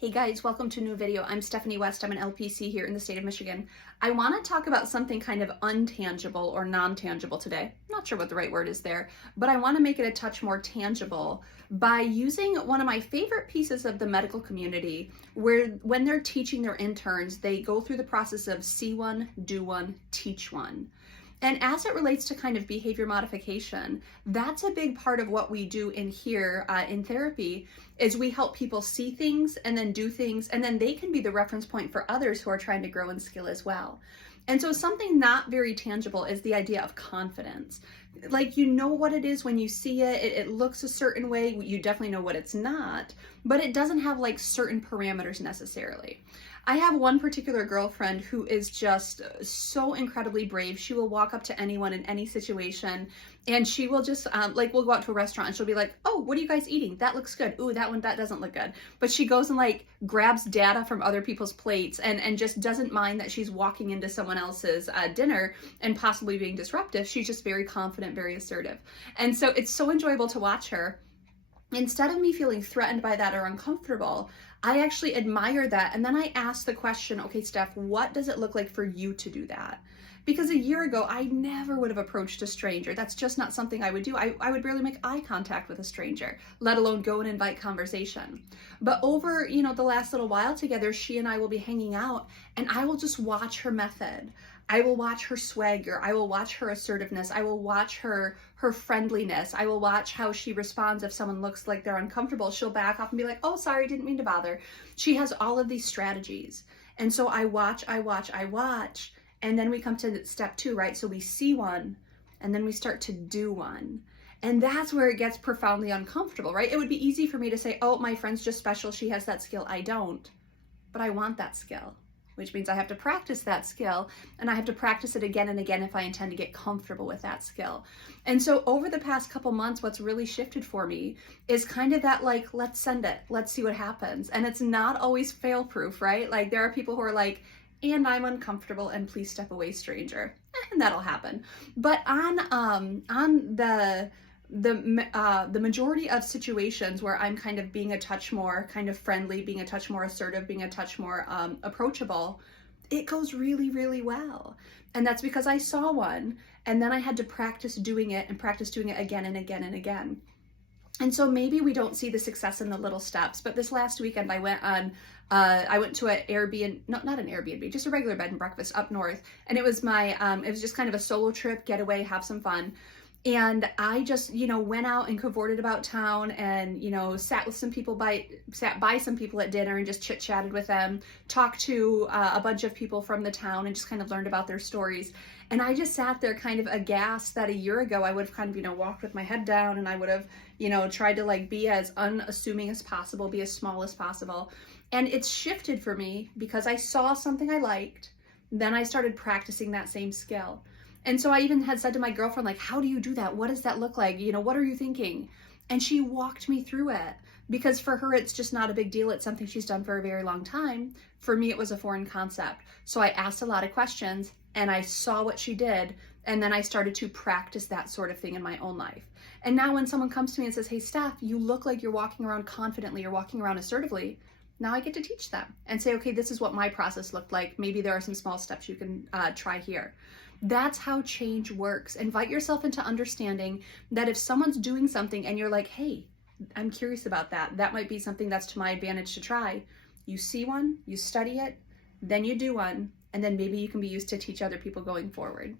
Hey guys, welcome to a new video. I'm Stephanie West. I'm an LPC here in the state of Michigan. I want to talk about something kind of untangible or non-tangible today. Not sure what the right word is there, but I want to make it a touch more tangible by using one of my favorite pieces of the medical community where when they're teaching their interns, they go through the process of see one, do one, teach one. And as it relates to kind of behavior modification, that's a big part of what we do in here in therapy is we help people see things and then do things, and then they can be the reference point for others who are trying to grow in skill as well. And so something not very tangible is the idea of confidence. Like, you know what it is when you see it, it looks a certain way, you definitely know what it's not, but it doesn't have like certain parameters necessarily. I have one particular girlfriend who is just so incredibly brave. She will walk up to anyone in any situation and she will just, like, we'll go out to a restaurant and she'll be like, oh, what are you guys eating? That looks good. Ooh, that doesn't look good. But she goes and like grabs data from other people's plates and just doesn't mind that she's walking into someone else's dinner and possibly being disruptive. She's just very confident, very assertive. And so it's so enjoyable to watch her. Instead of me feeling threatened by that or uncomfortable, I actually admire that. And then I ask the question, okay, Steph, what does it look like for you to do that? Because a year ago, I never would have approached a stranger. That's just not something I would do. I would barely make eye contact with a stranger, let alone go and invite conversation. But over, the last little while together, she and I will be hanging out and I will just watch her method. I will watch her swagger. I will watch her assertiveness. I will watch her friendliness. I will watch how she responds if someone looks like they're uncomfortable. She'll back off and be like, oh, sorry, didn't mean to bother. She has all of these strategies. And so I watch. And then we come to step 2, right? So we see one and then we start to do one. And that's where it gets profoundly uncomfortable, right? It would be easy for me to say, oh, my friend's just special. She has that skill. I don't. But I want that skill, which means I have to practice that skill and I have to practice it again and again if I intend to get comfortable with that skill. And so over the past couple months, what's really shifted for me is kind of that, like, let's send it, let's see what happens. And it's not always fail proof, right? Like, there are people who are like, and I'm uncomfortable and please step away, stranger. And that'll happen. But on the majority of situations where I'm kind of being a touch more kind of friendly, being a touch more assertive, being a touch more approachable, it goes really, really well. And that's because I saw one and then I had to practice doing it and practice doing it again and again and again. And so maybe we don't see the success in the little steps, but this last weekend I went to an Airbnb, not an Airbnb, just a regular bed and breakfast up north. And it was it was just kind of a solo trip, get away, have some fun. And I just, went out and cavorted about town and, sat by some people at dinner and just chit chatted with them, talked to a bunch of people from the town and just kind of learned about their stories. And I just sat there kind of aghast that a year ago I would have kind of, walked with my head down and I would have, tried to like be as unassuming as possible, be as small as possible. And it's shifted for me because I saw something I liked. Then I started practicing that same skill. And so I even had said to my girlfriend, like, how do you do that? What does that look like? What are you thinking? And she walked me through it because for her, it's just not a big deal. It's something she's done for a very long time. For me, it was a foreign concept. So I asked a lot of questions and I saw what she did. And then I started to practice that sort of thing in my own life. And now when someone comes to me and says, hey, Steph, you look like you're walking around confidently, you're walking around assertively. Now I get to teach them and say, okay, this is what my process looked like. Maybe there are some small steps you can try here. That's how change works. Invite yourself into understanding that if someone's doing something and you're like, hey, I'm curious about that. That might be something that's to my advantage to try. You see one, you study it, then you do one, and then maybe you can be used to teach other people going forward.